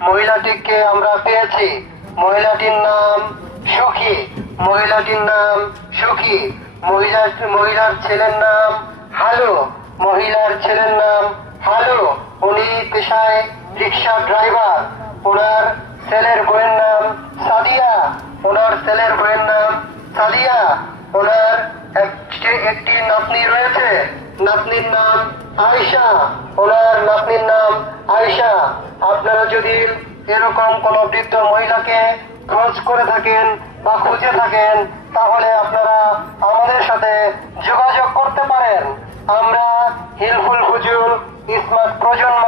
মহিলাটিকে আমরা পেয়েছি। মহিলাটির নাম সুখী। মহিলাটির নাম সুখী। মহিলার ছেলের নাম হালু। মহিলার ছেলের নাম হালু। উনি পেশায় রিক্সা ড্রাইভার। ওনার ছেলের বইয়ের নাম সাদিয়া। ওনার ছেলের বইয়ের নাম সাদিয়া। ওনার একটি নাতনি রয়েছে, নাতনির নাম আয়েশা। ওনার নাতনির নাম আয়েশা। আপনারা যদি এরকম কোন বৃদ্ধ মহিলাকে খোঁজ করে থাকেন বা খুঁজে থাকেন, তাহলে আপনারা আমাদের সাথে যোগাযোগ করতে পারেন। আমরা হিলফুল ফুজুল স্মার্ট প্রজন্ম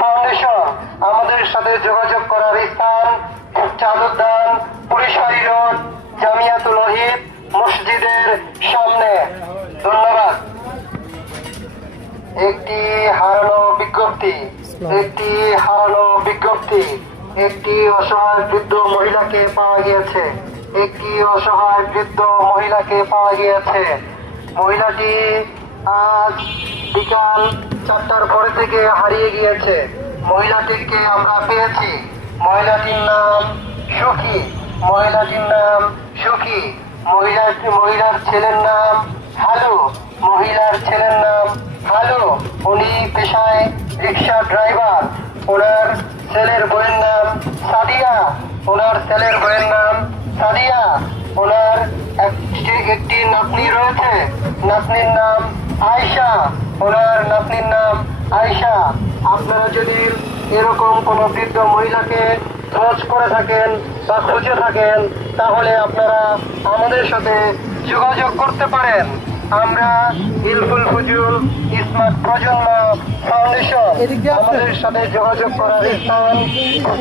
ফাউন্ডেশন। আমাদের সাথে যোগাযোগ করার স্থান চাদরদান, পুলিশবাড়ি রোড, জামিয়াতুল ওহিদ মসজিদের সামনে। ধন্যবাদ। একটি হারানো বিজ্ঞপ্তি। একটি হারানো বিজ্ঞপ্তি। একটি অসহায় বৃদ্ধ মহিলাকে পাওয়া গিয়েছে। একটি অসহায় বৃদ্ধ মহিলাকে পাওয়া গিয়েছে। মহিলাটি আজ বিকাল 4টার পরে থেকে হারিয়ে গিয়েছে। মহিলাটিকে আমরা পেয়েছি। মহিলাটির নাম সুখী। মহিলাটির নাম সুখী। মহিলার ছেলের নাম হালু। মহিলার ছেলের নাম হালু। উনি পেশায় রিক্সা ড্রাইভার। ওনার ছেলের বইয়ের নাম সাদিয়া। ওনার ছেলের বইয়ের নাম সাদিয়া। ওনার একটি নাতনি রয়েছে, নাতনির নাম আয়েশা। ওনার নাতনির নাম আয়েশা। আপনারা যদি এরকম কোন বৃদ্ধ মহিলাকে খোঁজ করে থাকেন বা খুঁজে থাকেন, তাহলে আপনারা আমাদের সাথে যোগাযোগ করতে পারেন। আমরা হিলফুল ফুজুল স্মার্ট প্রজন্ম ফাউন্ডেশন। আমাদের সাথে যোগাযোগ করার স্থান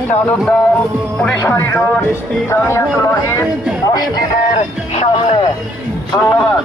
চাদরদান, পুলিশবাড়ি রোড, জামিয়াতুল ওহিদ মসজিদের সামনে। ধন্যবাদ।